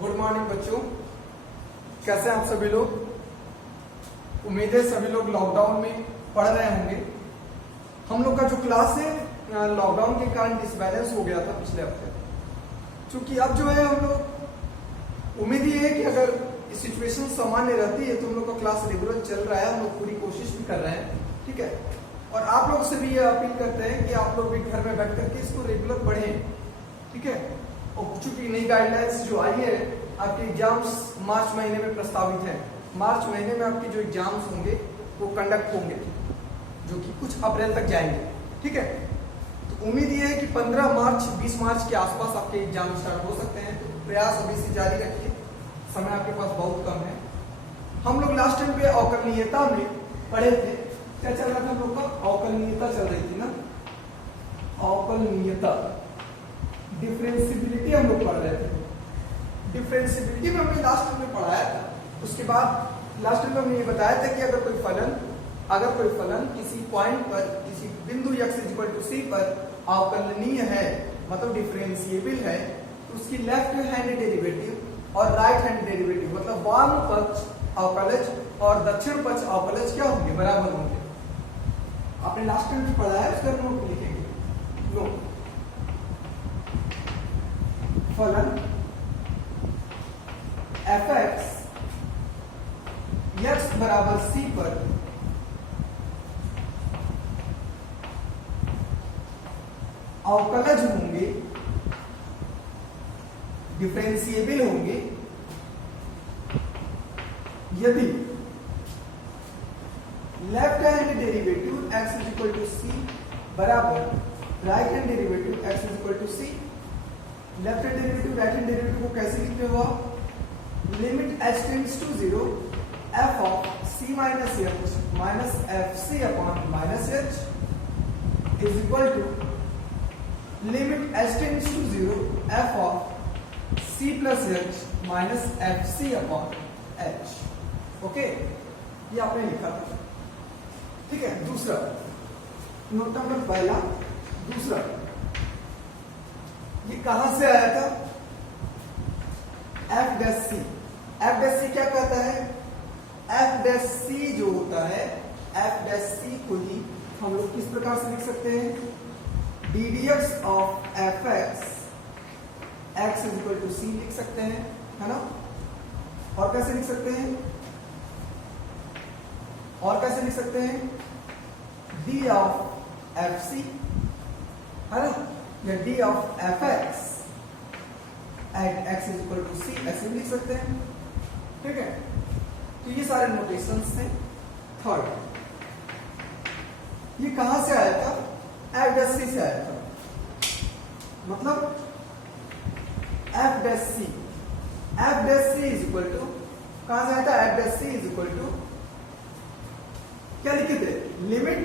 Good morning बच्चों, कैसे हैं आप सभी लोग। उम्मीद है सभी लोग लॉकडाउन में पढ़ रहे होंगे। हम लोग का जो क्लास है लॉकडाउन के कारण डिसबैलेंस हो गया था पिछले हफ्ते, क्योंकि अब जो है हम लोग उम्मीद ये है कि अगर सिचुएशन सामान्य रहती है तो हम लोग का क्लास रेगुलर चल रहा है। हम लोग पूरी कोशिश भी कर रहे हैं, ठीक है। और आप लोग से भी ये अपील करते हैं कि आप लोग भी घर में बैठ करके इसको रेगुलर पढ़ें, ठीक है। और चूंकि नई गाइडलाइंस जो आई है, आपके एग्जाम्स मार्च महीने में प्रस्तावित है। मार्च महीने में आपके जो एग्जाम्स होंगे वो कंडक्ट होंगे, जो कि कुछ अप्रैल तक जाएंगे, ठीक है। तो उम्मीद ये है कि 15 मार्च 20 मार्च के आसपास आपके एग्जाम स्टार्ट हो सकते हैं। तो प्रयास अभी से जारी रखिए, समय आपके पास बहुत कम है। हम लोग लास्ट टाइम पे अवकलनीयता में पढ़े थे। क्या चल रहा था हम लोग का? अवकलनीयता चल रही थी ना, अवकलनीयता। डिफरेंशिएबिलिटी हम लोग पढ़ रहे थे। डिफरेंशिएबिलिटी में हमने लास्ट टाइम में पढ़ाया था। उसके बाद लास्ट टाइम में हमने ये बताया था कि अगर कोई फलन किसी पॉइंट पर, किसी बिंदु x=c पर अवकलनीय है, मतलब डिफरेंशिएबल है, तो उसकी लेफ्ट हैंड डेरिवेटिव और राइट हैंड डेरिवेटिव, मतलब वाम पक्ष अवकलज और दक्षिण पक्ष अवकलज क्या होंगे? बराबर होंगे। आपने लास्ट टाइम भी पढ़ा है, उसका नोट लिखेंगे। नोट फलन fx x=c पर अवकलज होंगे, डिफरेंशिएबल होंगे यदि लेफ्ट हैंड डेरिवेटिव x=c बराबर right hand derivative x=c। Left hand derivative right hand derivative को कैसे लिखते हो आप? Limit h tends to 0 f of c minus h minus fc upon minus h is equal to limit h tends to 0 f of c plus h minus fc upon h। Okay, ये आपने लिखा था, ठीक है। दूसरा note number पहला। दूसरा, ये कहां से आया था? f'(c). f'(c) क्या कहता है? f'(c) जो होता है, f'(c) को ही हम लोग किस प्रकार से लिख सकते हैं? ddx ऑफ fx x=c लिख सकते हैं, है ना। और कैसे लिख सकते हैं? d ऑफ fc, है ना, या d of fx eight x=c ऐसे भी लिख सकते हैं, ठीक है। तो ये सारे नोटेशंस थे। थर्ड, ये कहां से आया था? f'(c) से आया था। मतलब f'(c) इज इक्वल टू, कहां से आया था? f'(c) इज इक्वल टू क्या लिखे थे? Limit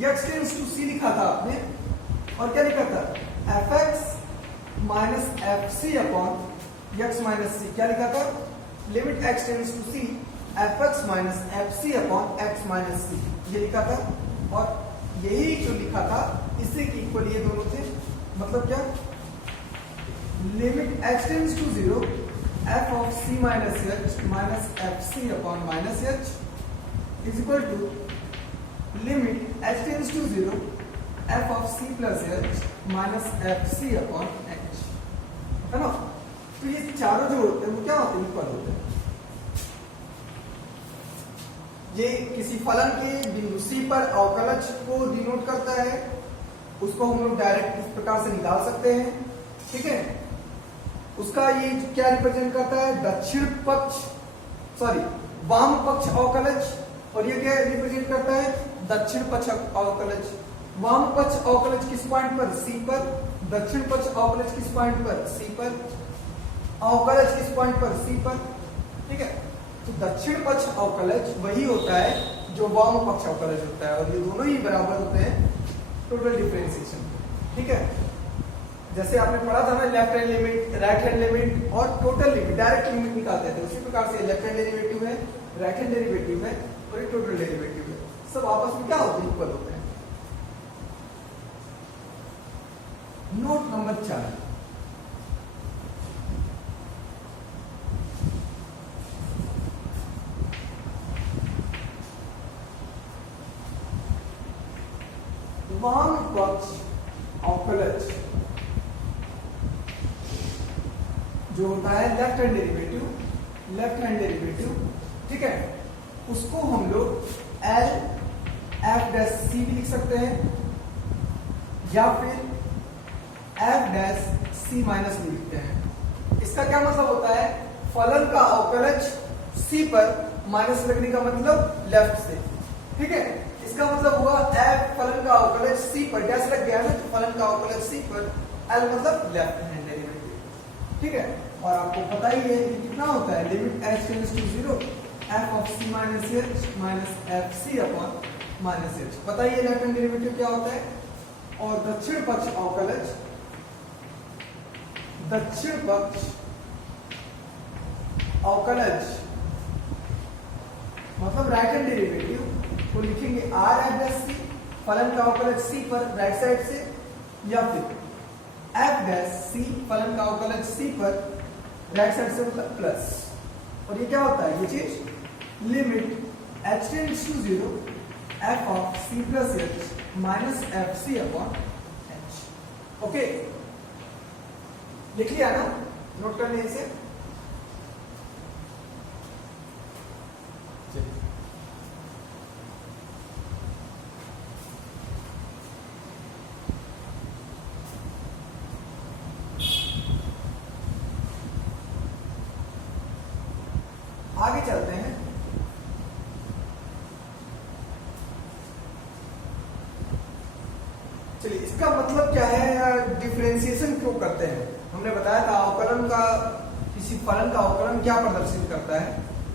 x tends to c लिखा था आपने, और क्या लिखा था? fx minus fc upon x minus c। क्या लिखा था? Limit x tends to c fx minus fc upon x minus c, ये लिखा था। और यही जो लिखा था इसी के इक्वल ये दोनों थे। मतलब क्या? Limit x tends to 0 f of c minus h minus fc upon minus h is equal to limit h tends to 0 f of c plus h minus fc upon h, है ना। तो ये चारों जो होते हैं वो क्या होते हैं? इक्वल होते हैं। ये किसी फलन के बिंदु c पर अवकलज को डिनोट करता है। उसको हम लोग डायरेक्ट इस प्रकार से निकाल सकते हैं, ठीक है। उसका ये क्या रिप्रेजेंट करता है? दक्षिण पक्ष, सॉरी वाम पक्ष अवकलज। और ये क्या रिप्रेजेंट करता है? दक्षिण पक्ष अवकलज। वाम पक्ष अवकलज किस पॉइंट पर? c पर। दक्षिण पक्ष अवकलज किस पॉइंट पर? c पर। अवकलज किस पॉइंट पर? c पर, ठीक है। तो दक्षिण पक्ष अवकलज वही होता है जो वाम पक्ष अवकलज होता है, और ये दोनों ही बराबर होते हैं टोटल डिफरेंशिएशन, ठीक है। जैसे आपने पढ़ा था ना, left hand limit, right hand limit और टोटल लिमिट, डायरेक्ट लिमिट निकालते थे। उसी प्रकार से लेफ्ट हैंड डेरिवेटिव है, राइट हैंड डेरिवेटिव है और एक टोटल डेरिवेटिव है, सब आपस में क्या होते हैं? इक्वल होते हैं। नोट नंबर 4, जो होता है लेफ्ट हैंड डेरिवेटिव, ठीक है, उसको हम लोग एल एफ डैश सी भी लिख सकते हैं या फिर एफ डैश सी माइनस भी लिखते हैं। इसका क्या मतलब होता है, फलन का अवकलज सी पर माइनस लगने का मतलब लेफ्ट से, ठीक है। इसका मतलब हुआ एफ फलन का अवकलज सी पर डैश लग गया ना, तो फलन का अवकलज सी पर एल मतलब लेफ्ट हैंड डेरिवेटिव, ठीक है। और आपको पता ही है कि कितना होता है, limit h tends to 0 f of c minus h minus F C upon minus h। पता ही है लेफ्ट हैंड डेरिवेटिव क्या होता है। और दक्षिण पक्ष अवकलज मतलब राइट हैंड डेरिवेटिव को लिखेंगे r f डैश c, फलन का अवकलज c पर राइट साइड से, या फिर f डैश c फलन का अवकलज c पर राइट साइड से मतलब प्लस। और ये क्या होता है, ये चीज limit h tends to 0 f of c plus h minus F C upon h। Okay, लिख लिया ना, नोट करने से। आगे चलते हैं। चलिए, इसका मतलब क्या है, डिफरेंशिएशन क्यों करते हैं। हमने बताया था अवकलन का, किसी फलन का अवकलन क्या प्रदर्शित करता है,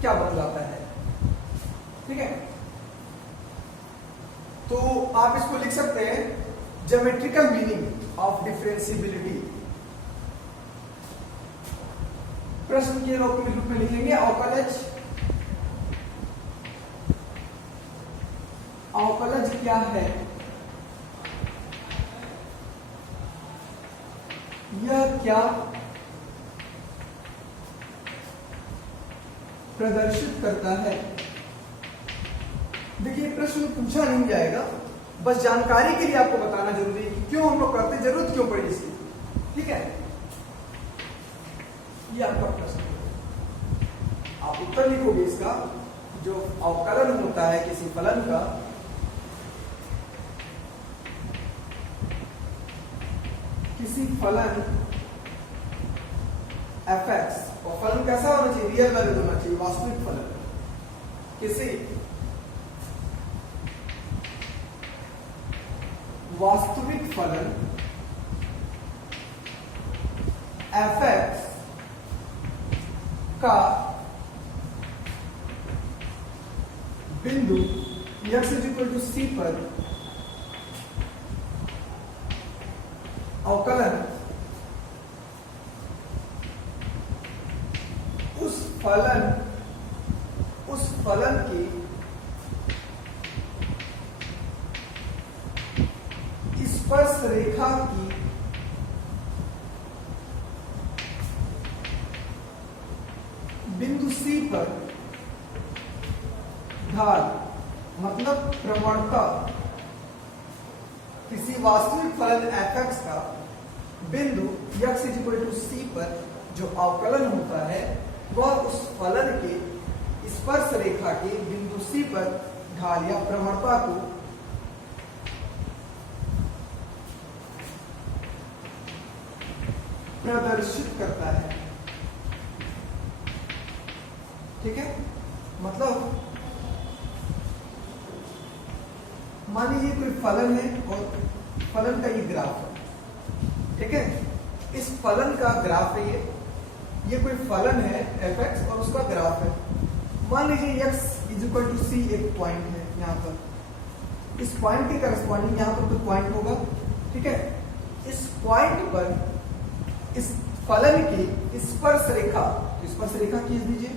क्या बतलाता है, ठीक है। तो आप इसको लिख सकते हैं ज्योमेट्रिकल मीनिंग ऑफ डिफरेंशिएबिलिटी। प्रश्न के रूप में लिखेंगे अवकलज क्या है, यह क्या प्रदर्शित करता है। देखिए, प्रश्न पूछा नहीं जाएगा, बस जानकारी के लिए आपको बताना जरूरी है कि क्यों हम लोग करते, जरूरत क्यों पड़ी इसकी, ठीक है। ये आपका प्रश्न है, आप उत्तर लिखोगे इसका। जो अवकलन होता है किसी फलन का, किसी फलन fx, और फलन कैसा होना चाहिए, रियल वैल्यू होना चाहिए, वास्तविक फलन। किसी वास्तविक फलन fx का बिंदु x = c पर अवकलन उस फलन की स्पर्श रेखा की बिंदु C पर ढाल मतलब प्रवणता, किसी वास्तविक फलन fx का बिंदु x = c पर जो अवकलन होता है, वह उस फलन के स्पर्श रेखा के बिंदु C पर ढाल या प्रवणता को प्रदर्शित करता है, ठीक है। मतलब मान लीजिए कोई फलन है और फलन का ये ग्राफ है, ठीक है। इस फलन का ग्राफ है, ये कोई फलन है fx और उसका ग्राफ है। मान लीजिए x = c एक पॉइंट है यहाँ पर, इस पॉइंट के करस्पॉन्डिंग यहाँ पर तो पॉइंट होगा, ठीक है। इस पॉइंट पर इस फलन की स्पर्श रेखा, स्पर्श रेखा खींच दीजिए,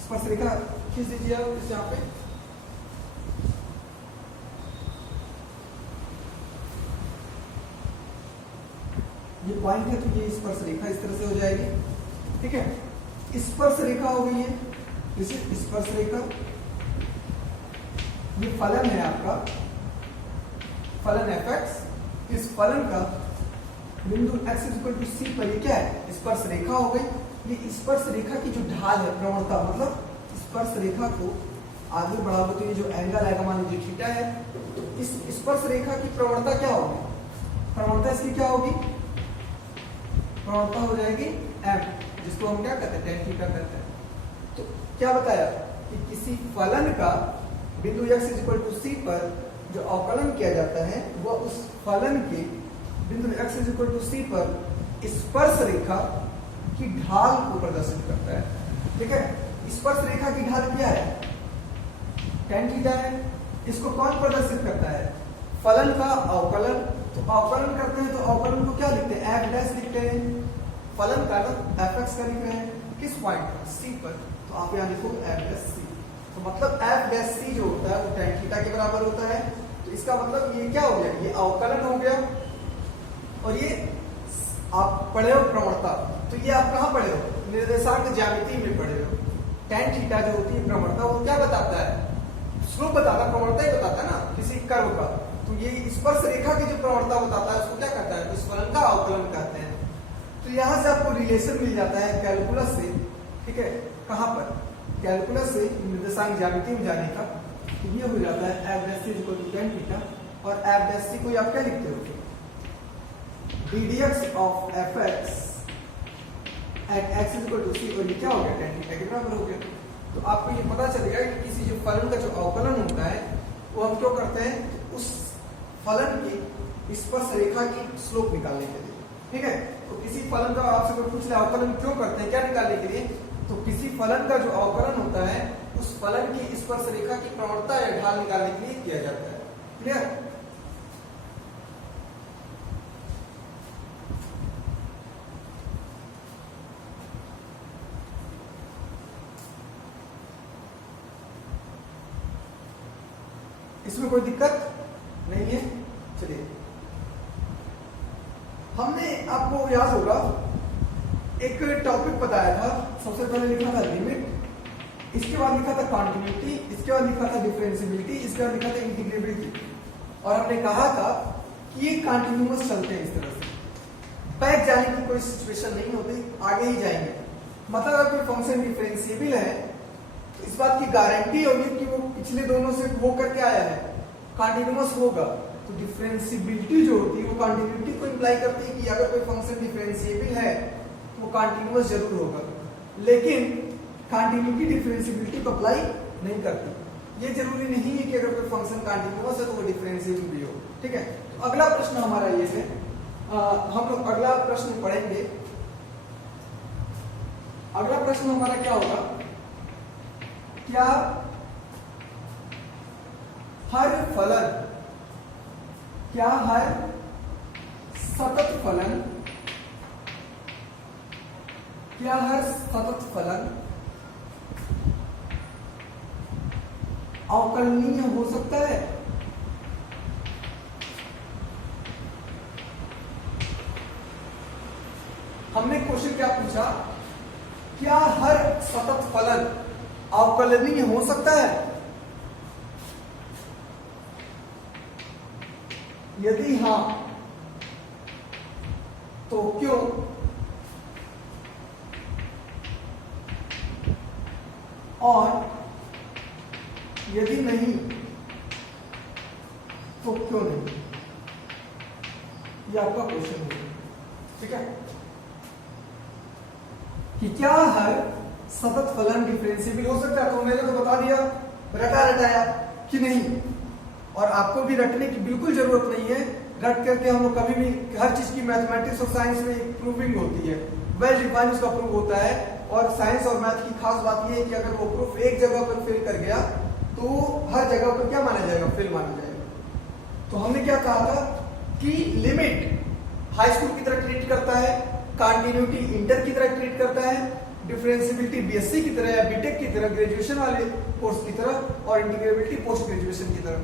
स्पर्श रेखा खींच दीजिए आप इस यहाँ पे। ये पॉइंट है तो ये स्पर्श रेखा इस तरह से हो जाएगी, ठीक है। स्पर्श रेखा हो गई है, इसे स्पर्श रेखा, ये फलन है आपका, फलन fx, इस फलन का बिंदु x इक्वल टू सी पर ये क्या है, स्पर्श रेखा हो गई। ये स्पर्श रेखा की जो ढाल है, प्रवणता, मतलब स्पर्श रेखा को आगे बढ़ाओगे तो ये जो एंगल आएगा मान लीजिए थीटा है, तो इस स्पर्श रेखा की प्रवणता क्या होगी, प्रवणता इसकी क्या होगी, प्रवणता हो जाएगी m, जिसको हम क्या कहते हैं, tan थीटा कहते हैं। तो क्या बताया कि किसी फलन का बिंदु x इक्वल टू सी पर जो अवकलन किया जाता है वह उस फलन के बिंदु x इक्वल टू सी पर स्पर्श रेखा की ढाल को प्रदर्शित करता है। ठीक है, स्पर्श रेखा की ढाल क्या है, tan थीटा है। इसको कौन प्रदर्शित करता है, फलन का अवकलन। तो अवकलन करते हैं तो अवकलन को क्या लिखते हैं, f डैश लिखते हैं। फलन का तो fx का लिख रहे हैं, किस पॉइंट पर, c पर, तो आप यहाँ लिखो f डैश c। तो मतलब f डैश c जो होता है वो tan थीटा के बराबर होता है। तो इसका मतलब ये क्या हो गया, ये अवकलन हो गया। और ये आप पढ़े हो प्रवणता, तो ये आप कहाँ पढ़े हो, निर्देशांक ज्यामिति में पढ़े हो। tan थीटा जो होती है प्रवणता, वो क्या बताता है, स्लोप बताता है, प्रवणता ही बताता है ना किसी कर्व का। तो ये स्पर्श रेखा की जो प्रवणता बताता है उसको क्या कहता है, इस फलन का अवकलन कहते हैं। तो यहाँ से आपको रिलेशन मिल जाता है कैलकुलस से। ठीक है, कहाँ पर, कैलकुलस से निर्देशांक ज्यामिति में जाने का। तो ये हो जाता है f dash c equal to tan theta, और f डैश c को आप क्या लिखते हो, ddx of fx at x equal to c, और ये क्या हो गया, tan थीटा के बराबर हो गया। तो आपको ये पता चलेगा कि किसी जो फलन का जो अवकलन होता है वो हम क्यों करते हैं, उस फलन की स्पर्श रेखा की स्लोप निकालने के लिए। ठीक है, तो किसी फलन का आपसे कोई पूछ ले अवकलन क्यों करते हैं, क्या निकालने के लिए, तो किसी फलन का जो अवकलन होता है उस फलन की स्पर्श रेखा की प्रवणता या ढाल निकालने के लिए किया जाता है। क्लियर, इसमें कोई दिक्कत नहीं है। चलिए, हमने आपको याद होगा एक टॉपिक बताया था, सबसे पहले लिखा था लिमिट, इसके बाद लिखा था कॉन्टिन्यूटी, इसके बाद लिखा था डिफरेंशियबिलिटी, इसके बाद लिखा था इंटीग्रेबिलिटी। और हमने कहा था कि ये कंटिन्यूअस चलते हैं इस तरह से, बैक जाने की कोई सिचुएशन नहीं होती, आगे ही जाएंगे। मतलब अगर कोई फंक्शन डिफरेंशिएबल है तो इस बात की गारंटी होगी कि वो पिछले दोनों से वो करके आया है, कंटिन्यूअस होगा। तो डिफरेंशिएबिलिटी जो होती है वो कंटिन्यूटी को इंप्लाई करती है कि अगर कोई फंक्शन डिफरेंशिएबल है तो वो कंटिन्यूअस जरूर होगा, लेकिन कंटिन्यूटी डिफरेंशिएबिलिटी को अप्लाई नहीं करती। ये जरूरी नहीं है कि अगर कोई फंक्शन कंटिन्यूअस है तो वो डिफरेंशिएबल भी हो। ठीक है, तो अगला प्रश्न हमारा ये है, हम लोग अगला प्रश्न पढ़ेंगे। अगला प्रश्न हमारा क्या होगा, क्या हर फलन, क्या हर सतत फलन, क्या हर सतत फलन अवकलनीय हो सकता है? हमने क्वेश्चन क्या पूछा, क्या हर सतत फलन अवकलनीय हो सकता है? यदि हां तो क्यों? और यदि नहीं तो क्यों नहीं? ये आपका क्वेश्चन है। ठीक है, कि क्या हर सतत फलन डिफरेंशिएबल हो सकता है? तो मैंने तो बता दिया, रटाया कि नहीं, और आपको भी रटने की बिल्कुल जरूरत नहीं है। रट करके हम लोग कभी भी, हर चीज की मैथमेटिक्स और साइंस में प्रूविंग होती है, वेल डिफाइंड उसका प्रूफ होता है। और साइंस और मैथ की खास बात यह है कि अगर वो प्रूफ एक जगह पर फेल कर गया तो हर जगह पर क्या माना जाएगा, फेल माना जाएगा। तो हमने क्या कहा था कि लिमिट हाई स्कूल की तरह ट्रीट करता है, कंटिन्यूटी इंटर की तरह ट्रीट करता है, डिफरेंशिएबिलिटी बीएससी की तरह या बीटेक की तरह, ग्रेजुएशन वाले कोर्स की तरह, और इंटीग्रेबिलिटी पोस्ट ग्रेजुएशन की तरह।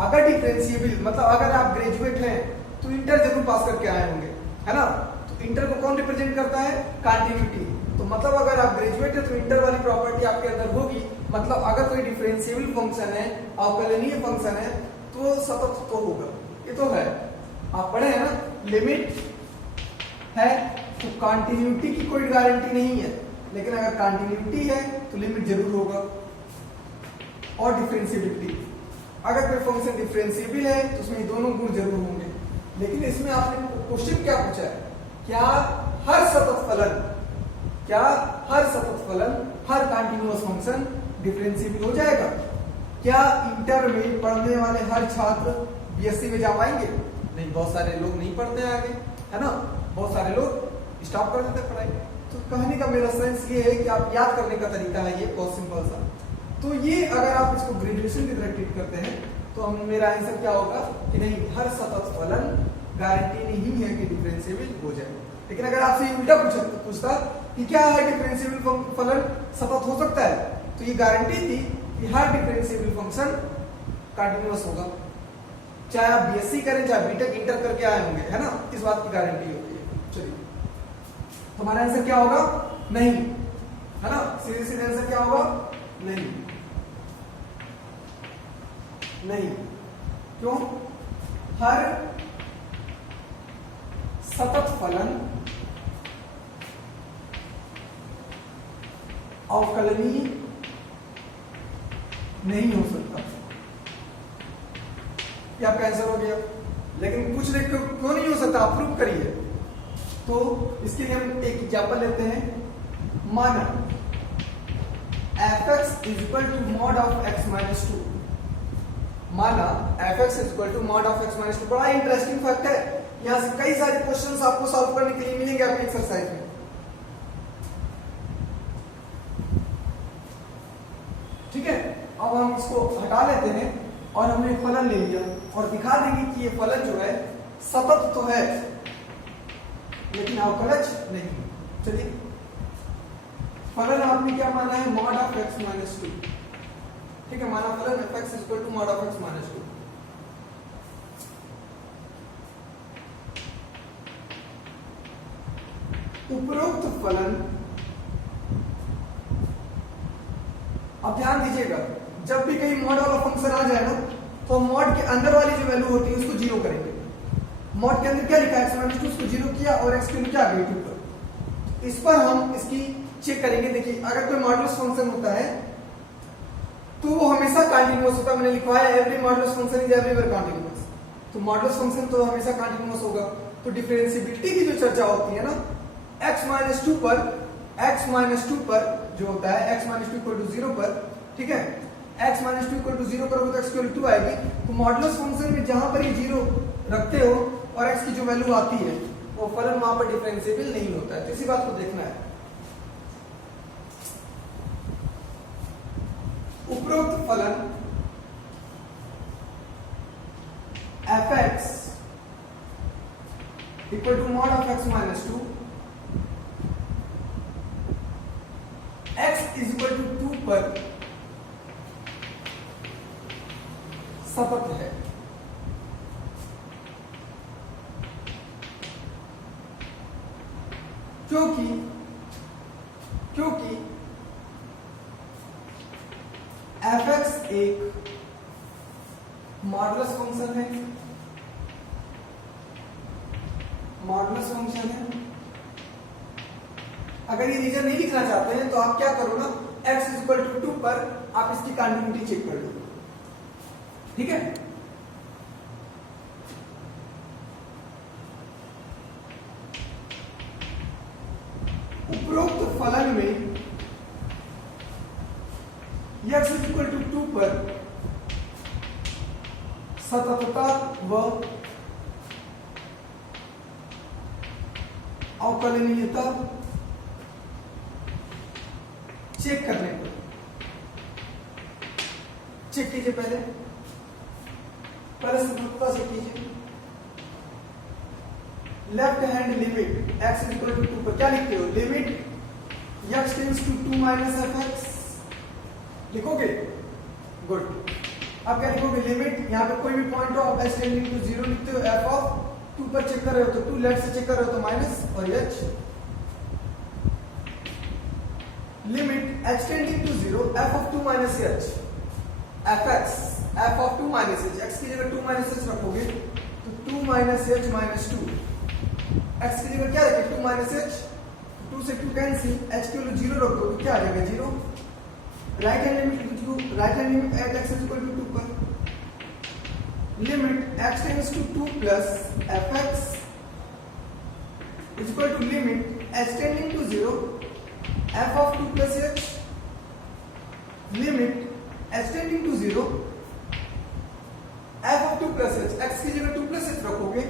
अगर डिफरेंशिएबल मतलब अगर आप ग्रेजुएट हैं तो इंटर जरूर पास करके आए होंगे, है ना। तो इंटर को कौन रिप्रेजेंट करता है, कंटिन्यूटी। तो मतलब अगर आप ग्रेजुएट है तो इंटर वाली प्रॉपर्टी आपके अंदर होगी। मतलब अगर कोई डिफरेंशिएबल फंक्शन है, अवकलनीय फंक्शन है, तो सतत तो होगा, ये तो है, आप पढ़े हैं ना। लिमिट है तो कंटिन्यूटी की कोई गारंटी नहीं है, लेकिन अगर कंटिन्यूटी है तो लिमिट जरूर होगा। और डिफरेंशिएबिलिटी, अगर कोई फंक्शन डिफरेंशिएबल है तो उसमें दोनों गुण जरूर होंगे। लेकिन इसमें आपने क्वेश्चन क्या पूछा है, क्या हर सतत फलन हर कंटीन्यूअस फंक्शन डिफरेंशिएबल हो जाएगा? क्या इंटर में पढ़ने वाले हर छात्र बीएससी में जा पाएंगे? नहीं, बहुत सारे लोग नहीं पढ़ते आगे, है ना, बहुत सारे लोग स्टॉप कर देते पढ़ाई। तो कहने का मेरा सेंस ये है कि आप याद करने का तरीका है ये बहुत सिंपल सा। तो ये अगर आप इसको ग्रेजुएशन की तरह ट्रीट करते हैं तो हम मेरा आंसर क्या होगा कि नहीं, हर सतत फलन गारंटी नहीं है कि डिफरेंशिएबल हो जाए। लेकिन अगर आपसे उल्टा पूछता कि क्या हर डिफरेंशिएबल फलन सतत हो सकता है, तो ये गारंटी थी कि हर डिफरेंशिएबल फंक्शन कंटीन्यूअस होगा, चाहे आप बीएससी करें चाहे बीटेक इंटर करके आए होंगे, है ना, इस बात की गारंटी होती है। चलिए, हमारा आंसर क्या होगा? नहीं, है ना, सीधे सीधे आंसर क्या होगा? नहीं। क्यों? हर सतत फलन अवकलनीय नहीं हो सकता। ये आपका आंसर हो गया। लेकिन कुछ देखो क्यों नहीं हो सकता, आप प्रूव करिए। तो इसके लिए हम एक एग्जांपल लेते हैं। माना fx is equal to mod of x minus 2। माना fx is equal to mod of x minus 2। बड़ा इंटरेस्टिंग फैक्ट है, यहां से कई सारे क्वेश्चंस आपको सॉल्व करने के लिए मिलेंगे आपकी एक्सरसाइज में। ठीक है, अब हम इसको हटा लेते हैं और हमने फलन ले लिया और दिखा देंगे कि ये फलन जो है सतत तो है लेकिन अवकलज नहीं। चलिए, फलन आपने क्या माना है? Mod of x minus 2। ठीक है, माना फलन fx is equal to mod of x minus 2। उपरोक्त फलन, अब ध्यान दीजिएगा, जब भी कहीं मॉड वाला फंक्शन आ जाए ना तो मॉड के अंदर वाली जो वैल्यू होती है उसको जीरो करेंगे। मॉड के अंदर क्या लिखा है? x माइनस 2, उसको जीरो किया और x के अंदर क्या आ गई 2 पर। इस पर हम इसकी चेक करेंगे। देखिए, अगर कोई मॉडुलस फंक्शन होता है तो वो हमेशा कंटीन्यूअस होता है। मैंने लिखवाया every modulus function is everywhere continuous. तो मॉडुलस फंक्शन तो हमेशा कंटीन्यूअस होगा। तो डिफरेंशिएबिलिटी की जो चर्चा होती है ना, x माइनस 2 पर जो होता है x माइनस 2 इक्वल टू 0 पर, ठीक है, x माइनस 2 इक्वल टू 0 पर होगा तो x इक्वल टू 2 आएगी। तो मॉडुलस फंक्शन में जहां पर ये 0 रखते हो और x की जो वैल्यू आती है वो फलन वहां पर डिफरेंशिएबल नहीं होता है। तो इसी बात को देखना है। उपरोक्त फलन fx equal to mod of x minus 2, x is equal to 2 पर सतत है। क्योंकि fx एक मॉडुलस फंक्शन है, अगर ये रीजन नहीं लिखना चाहते हैं तो आप क्या करो ना, x इज इक्वल टू 2 पर आप इसकी कंटिन्यूटी चेक कर लो। ठीक है, उपरोक्त फलन में x इज इक्वल टू 2 पर सततता व अवकलनीयता चेक करने पर, चेक कीजिए पहले सततता से कीजिए। Left hand limit x is equal to 2 पर क्या लिखते हो? Limit x tends to 2 minus fx लिखोगे। गुड, अब क्या लिखोगे? लिमिट, यहाँ पे कोई भी पॉइंट हो आप h टेंडिंग टू 0 लिखते हो, f ऑफ 2 पर चेक कर रहे हो तो 2, लेफ्ट से चेक कर रहे हो तो माइनस और h। Limit h tending to 0 f of 2 minus h, fx f of 2 minus h, x की जगह 2 माइनस h रखोगे तो 2 माइनस h माइनस 2 x की जगह क्या रखें 2 माइनस एच, 2 से 2 कैंसिल, h की वैल्यू 0 रख दो तो क्या आ जाएगा 0। Right hand limit at x is equal to 2 पर limit x tends to 2 plus fx is equal to limit h tending to 0 f of 2 plus h limit h tending to 0 f of 2 plus h, x की जगह 2 plus h रखोगे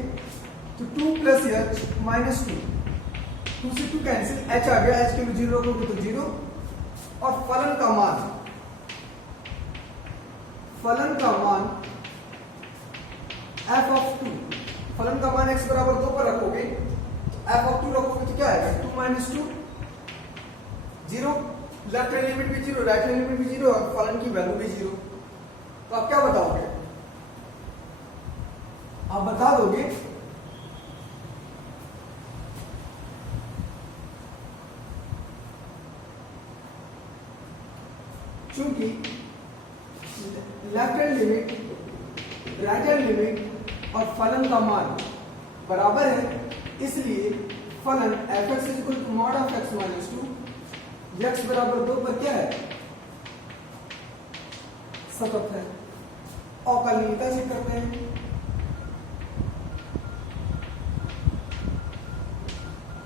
तो 2 plus h minus 2, 2 से 2 cancel, h आ गया, h की value 0 रखोगे तो 0 और फलन का मान f ऑफ 2, फलन का मान x बराबर 2 पर रखोगे तो f ऑफ 2 रखोगे तो क्या आएगा 2 माइनस 2 0, लेफ्ट हैंड लिमिट भी 0 राइट हैंड लिमिट भी 0 और फलन की वैल्यू भी 0। तो आप क्या बताओगे, आप बता दोगे चूंकि left hand limit right hand limit और फलन का मान बराबर है, इसलिए फलन fx is equal to mod of x minus 2, x बराबर 2 पर क्या है सतत है। अवकलनीयता से करते हैं,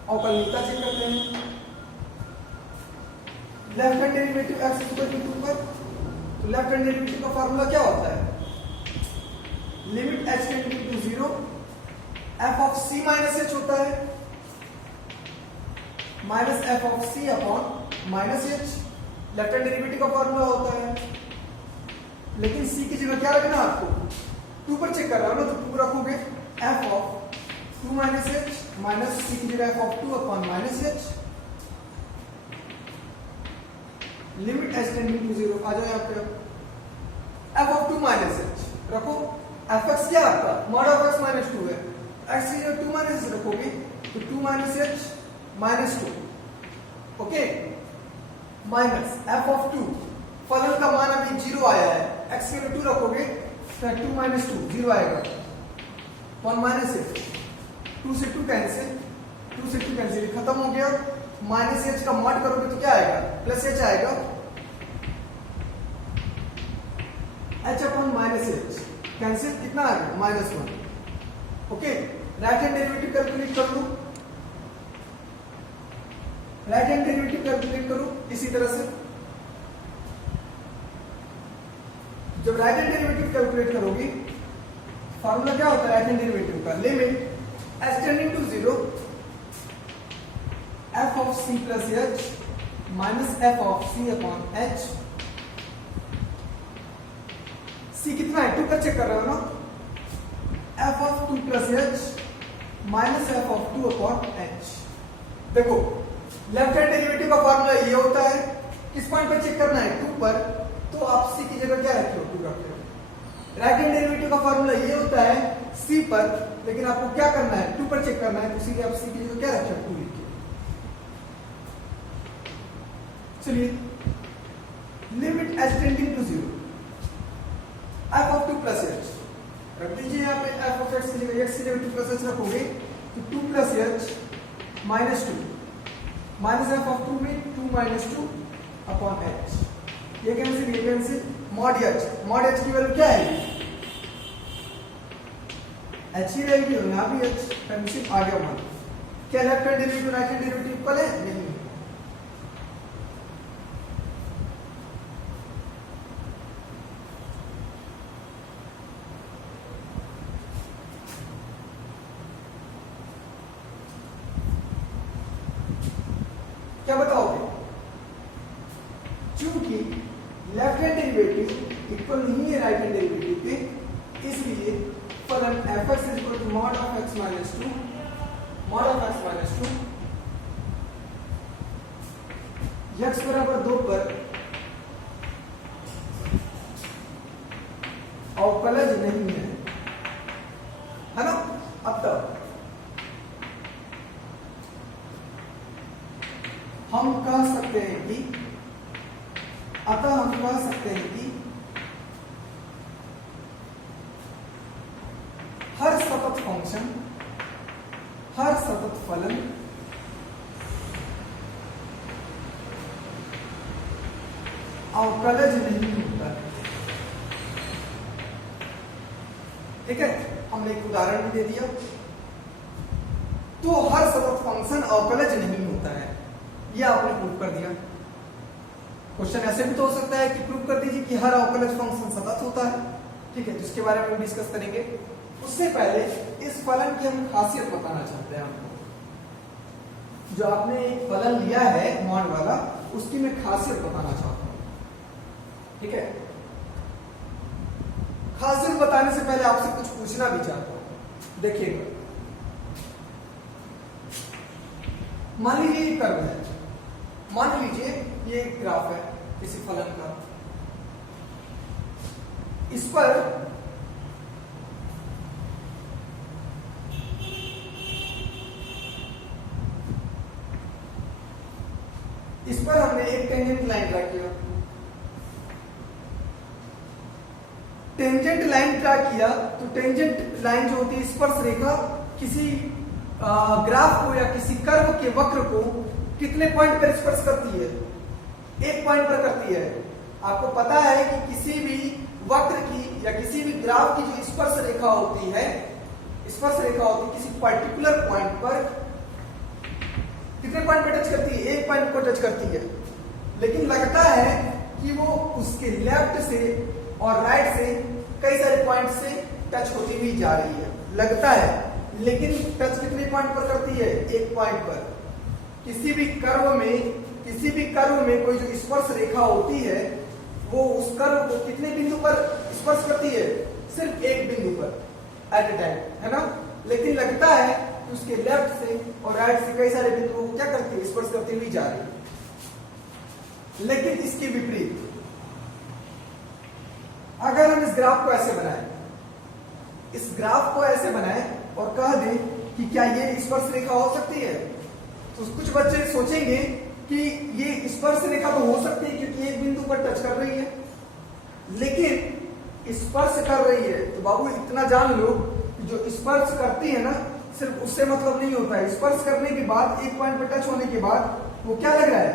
अवकलनीयता से करते हैं। Left hand derivative x is equal to 2 पर, तो लेफ्ट हैंड डेरिवेटिव का फार्मूला क्या होता है limit h tending to 0 f of c minus h होता है minus f of c upon minus h, left hand derivative का फार्मूला होता है। लेकिन c की जगह क्या रखना है आपको 2 पर चेक कर रहा हो ना, तो 2 रखोगे f of 2 minus h minus c की जगह f of 2 upon minus h limit h tending to 0 आ जाए यहाँ पे f ऑफ 2 माइनस h रखो, fx क्या आपका मॉड ऑफ x माइनस 2 है, x की जगह 2 माइनस h रखोगे तो 2 minus h minus 2 okay minus f of 2, फलन का मान अभी 0 आया है, x की जगह 2 रखोगे तो 2 माइनस 2 0 आएगा 1 माइनस h, 2 से 2 कैंसिल, 2 से 2 कैंसिल खत्म हो गया, माइनस h का मॉड करोगे तो क्या आएगा प्लस h आएगा, h upon minus h cancel कितना आ गया minus 1 okay. Right hand derivative calculate कर लो, राइट हैंड डेरिवेटिव कैलकुलेट करो इसी तरह से। जब राइट हैंड डेरिवेटिव कैलकुलेट करोगे फार्मूला क्या होता है राइट हैंड डेरिवेटिव का limit h tending to 0 f of c plus h minus f of c upon h, c कितना है 2 का चेक कर रहे हो ना, f of 2 plus h minus f of 2 upon h। देखो लेफ्ट हैंड डेरिवेटिव का फार्मूला ये होता है, किस पॉइंट पर चेक करना है 2 पर, तो आप c की जगह क्या रखते हो 2 रखते हो। राइट हैंड डेरिवेटिव का फार्मूला ये होता है c पर, लेकिन आपको क्या करना है 2 पर चेक करना है, तो इसीलिए आप c की जगह क्या रखते हो 2 लिखिए। चलिए limit h tending to 0 f of 2 plus h रख दीजिए, यहाँ पे f ऑफ x की जगह x की जगह 2 प्लस h रखोगे तो 2 plus h minus 2 minus f of 2 में 2 माइनस 2 अपॉन h, ये कैंसिल मॉड h की वैल्यू क्या है h ही रहेगी और यहाँ भी h कैंसिल आ गया मान। क्या left hand derivative right hand derivative equal है नहीं, क्या बताओगे चूंकि लेफ्ट हैंड डेरिवेटिव इक्वल नहीं है राइट हैंड डेरिवेटिव के, इसलिए फलन fx is equal to mod of x minus 2 mod of x minus 2 x बराबर 2 पर अवकलज नहीं है ना। अब तक हम कह सकते हैं कि अतः हम कह सकते हैं कि हर सतत फंक्शन हर सतत फलन अवकलज नहीं होता है। ठीक है, हमने एक उदाहरण भी दे दिया। तो हर सतत फंक्शन अवकलज नहीं होता है, यह आपने प्रूव कर दिया। क्वेश्चन ऐसे भी तो हो सकता है कि प्रूव कर दीजिए कि हर अवकलज फंक्शन सतत होता है। ठीक है, जिसके बारे में डिस्कस करेंगे। उससे पहले इस फलन की हम खासियत बताना चाहते हैं आपको। जो आपने एक फलन लिया है मॉड वाला, उसकी मैं खासियत बताना चाहता हूं। ठीक है, खासियत बताने से पहले आपसे कुछ पूछना भी चाहता हूं। देखिएगा, मान लीजिए ये कर्व है, मान लीजिए ये एक ग्राफ है किसी फलन का। इस पर हमने एक टेंजेंट लाइन ड्रा किया। टेंजेंट लाइन ड्रा किया तो टेंजेंट लाइन जो होती है, स्पर्श रेखा, किसी ग्राफ को या किसी कर्व के वक्र को कितने पॉइंट पर स्पर्श करती है? एक पॉइंट पर करती है। आपको पता है कि किसी भी वक्र की या किसी भी ग्राफ की जो स्पर्श रेखा होती है, किसी पर्टिकुलर पॉइंट पर कितने पॉइंट पर टच करती है? एक पॉइंट को टच करती है। लेकिन लगता है कि वो उसके लेफ्ट से और राइट से कई सारे पॉइंट से टच होती हुई जा रही है, लगता है। लेकिन टच कितने पॉइंट पर करती है? एक पॉइंट पर। किसी भी कर्व में कोई जो स्पर्श रेखा होती है, वो उस कर्व को कितने बिंदु पर स्पर्श करती है? सिर्फ एक बिंदु पर एट ए टाइम, है ना। लेकिन लगता है कि उसके लेफ्ट से और राइट से कई सारे बिंदुओं को क्या करती है? स्पर्श करती हुई जा रही है। लेकिन इसके विपरीत अगर हम इस ग्राफ को ऐसे बनाएं, और कह दें कि क्या ये स्पर्श रेखा हो सकती है, तो कुछ बच्चे सोचेंगे कि ये स्पर्श रेखा तो हो सकती है क्योंकि एक बिंदु पर टच कर रही है। लेकिन स्पर्श कर रही है तो बाबू इतना जान लो कि जो स्पर्श करती है ना, सिर्फ उससे मतलब नहीं होता है। स्पर्श करने के बाद, एक पॉइंट पर टच होने के बाद, वो क्या लग रहा है?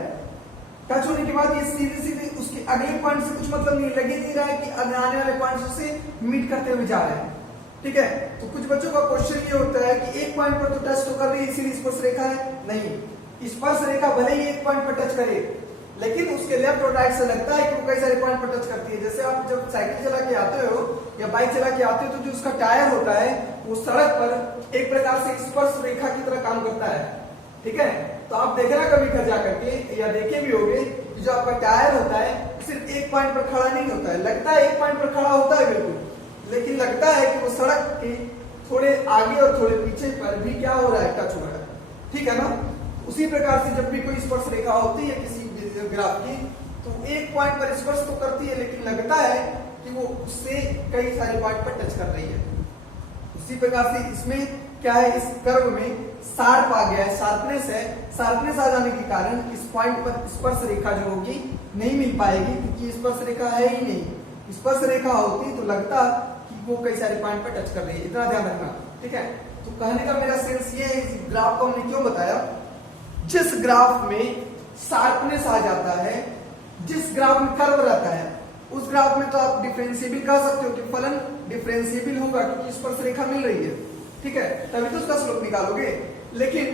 टच होने के बाद ये सीधे उसके अगले पॉइंट से कुछ मतलब नहीं, लगे नहीं रहा है कि आने वाले पॉइंट से मीट करते हुए जा रहे हैं। ठीक है, तो कुछ बच्चों का क्वेश्चन ये होता है कि एक पॉइंट पर तो टच तो कर रही है, इसीलिए स्पर्श रेखा है। नहीं, स्पर्श रेखा भले ही एक पॉइंट पर टच करे, लेकिन उसके लेफ्ट और राइट से लगता है कि वो कई सारे पॉइंट पर टच करती है। जैसे आप जब साइकिल चला के आते हो या बाइक चला के आते हो, तो जो उसका टायर होता है वो सड़क पर एक प्रकार से स्पर्श रेखा की तरह काम करता है। ठीक है, तो आप देखना कभी घर जा करके, या देखे भी होंगे कि जो आपका टायर होता है सिर्फ एक पॉइंट पर खड़ा नहीं होता है। लगता है एक पॉइंट पर खड़ा होता है बिल्कुल, लेकिन लगता है कि वो सड़क के थोड़े आगे और थोड़े पीछे पर भी क्या हो रहा है? टच हो रहा है। ठीक है ना। उसी प्रकार से जब भी कोई स्पर्श रेखा होती है किसी ग्राफ की, तो एक पॉइंट पर स्पर्श तो करती है, लेकिन लगता है कि वो उससे कई सारे पॉइंट पर टच कर रही है। उसी प्रकार से इसमें क्या है? इस कर्व में शार्प आ गया है, शार्पनेस है। शार्पनेस आ जाने के कारण इस पॉइंट पर स्पर्श रेखा जो होगी नहीं मिल पाएगी, क्योंकि स्पर्श रेखा है ही नहीं। स्पर्श रेखा होती तो लगता कि वो कई सारे पॉइंट पर टच कर रही है। इतना ध्यान रखना। ठीक है, तो कहने का मेरा सेंस ये है, इस ग्राफ को हमने क्यों बताया? जिस ग्राफ में शार्पनेस आ जाता है, जिस ग्राफ में कर्व रहता है, उस ग्राफ में तो आप डिफरेंशिएबल कह सकते हो कि फलन डिफरेंशिएबल होगा, क्योंकि स्पर्श रेखा मिल रही है। ठीक है, तभी तो उसका स्लोप निकालोगे। लेकिन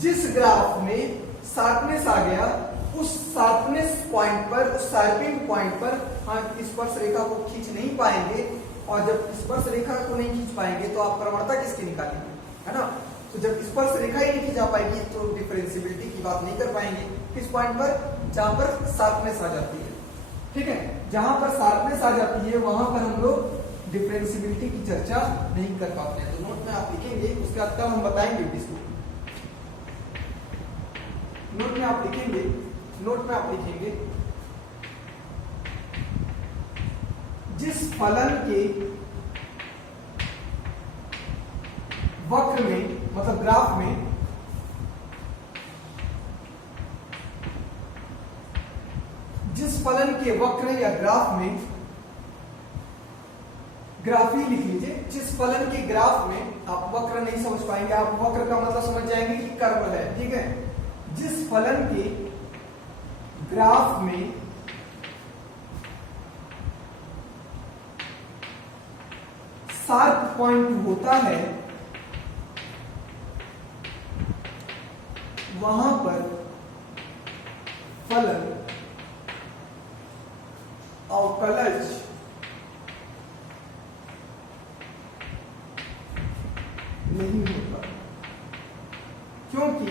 जिस ग्राफ में शार्पनेस आ गया, उस शार्पनेस पॉइंट पर, उस शार्पिंग पॉइंट पर हम स्पर्श रेखा को खींच नहीं पाएंगे। और जब स्पर्श रेखा को नहीं खींच पाएंगे तो आप प्रवणता किसकी निकालेंगे? है ना। तो जब स्पर्श रेखा ही नहीं खींचा पाएगी तो डिफरेंशिएबिलिटी की बात नहीं कर पाएंगे। किस पॉइंट पर? जहां पर शार्पनेस आ जाती है। ठीक है, जहां पर शार्पनेस आ जाती है वहां पर हम लोग डिफरेंशिएबिलिटी की चर्चा नहीं कर पाते हैं। तो नोट में आप लिखेंगे, उसके बाद कल हम बताएंगे इसको। नोट में आप लिखेंगे जिस फलन के वक्र में, मतलब ग्राफ में, जिस फलन के वक्र या ग्राफ में, ग्राफ ही लिख लीजिए, जिस फलन के ग्राफ में आप वक्र नहीं समझ पाएंगे, आप वक्र का मतलब समझ जाएंगे कि कर्व है, ठीक है। जिस फलन के ग्राफ में शार्प पॉइंट होता है वहां पर फलन अवकलज नहीं होता, क्योंकि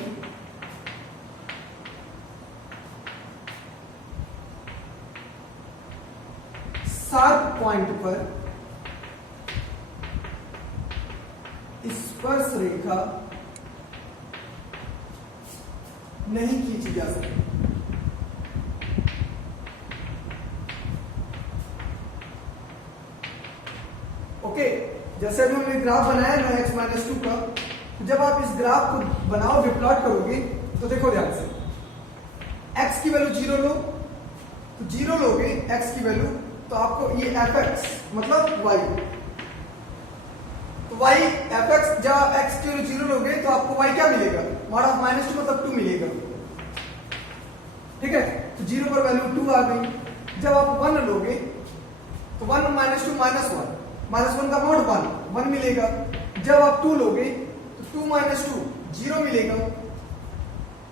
शार्प पॉइंट पर स्पर्श रेखा नहीं खींची जा सकती। ओके, जैसे अभी हमने ग्राफ बनाया ना x-2 का, जब आप इस ग्राफ को बनाओगे, प्लॉट करोगे, तो देखो ध्यान से, x की वैल्यू 0 लो, तो 0 लोगे x की वैल्यू, तो आपको ये fx मतलब y, तो y fx, जब x की वैल्यू 0 लोगे तो आपको y क्या मिलेगा, मॉड ऑफ -2 मतलब 2 मिलेगा, ठीक है। तो 0 पर वैल्यू 2 आ गई। जब आप 1 लोगे तो 1 - 2 -1 का मॉड 1 मिलेगा। जब आप 2 लोगे तो 2 - 2 0 मिलेगा।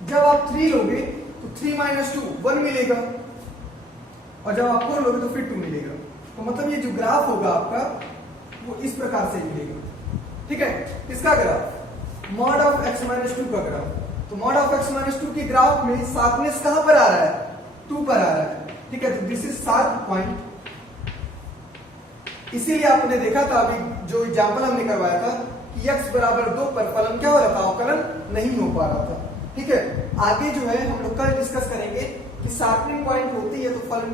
जब आप 3 लोगे तो 3 - 2 1 मिलेगा, और जब आप 4 लोगे तो फिर 2 मिलेगा। तो मतलब ये जो ग्राफ होगा आपका वो इस प्रकार से मिलेगा, ठीक है। इसका ग्राफ मॉड ऑफ x-2 का ग्राफ, तो मॉड ऑफ x-2 के ग्राफ में शार्पनेस कहां पर आ रहा है, 2 पर आ रहा है, ठीक है। तो दिस इज शार्प पॉइंट। इसीलिए आपने देखा था अभी जो एग्जांपल हमने करवाया था कि x बराबर 2 पर फलन क्या हो रहा था, अवकलन नहीं हो पा रहा था, ठीक है। आगे जो है हम लोग कल डिस्कस करेंगे कि शार्पनिंग पॉइंट होती है तो फलन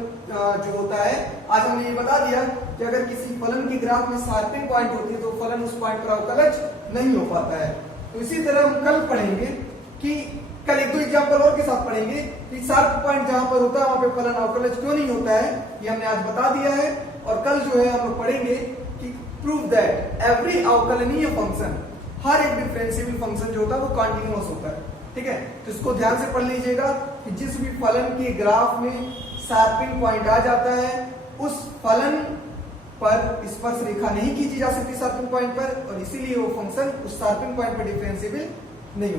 जो होता है, आज हमने ये बता दिया कि अगर किसी फलन के ग्राफ में शार्पनिंग पॉइंट होती है तो फलन उस पॉइंट पर अवकलज नहीं हो पाता है। तो इसी तरह हम कल पढ़ेंगे कि कल 1-2 एग्जांपल और के साथ पढ़ेंगे कि शार्प पॉइंट जहां पर होता है वहां पे फलन अवकलज क्यों नहीं होता है, ये हमने आज बता दिया है। और कल जो है हम लोग पढ़ेंगे कि प्रूव दैट एवरी अवकलनीय फंक्शन, हर एक डिफरेंशिएबल फंक्शन जो होता है वो कॉन्टिन्यूअस होता है, ठीक है। तो इसको ध्यान से पढ़ लीजिएगा कि जिस भी फलन के ग्राफ में शार्पिंग पॉइंट आ जाता है उस फलन पर स्पर्श रेखा नहीं खींची जा सकती शार्पिंग पॉइंट पर, और इसीलिए वो फंक्शन उस शार्पिंग पॉइंट पर डिफरेंशिएबल नहीं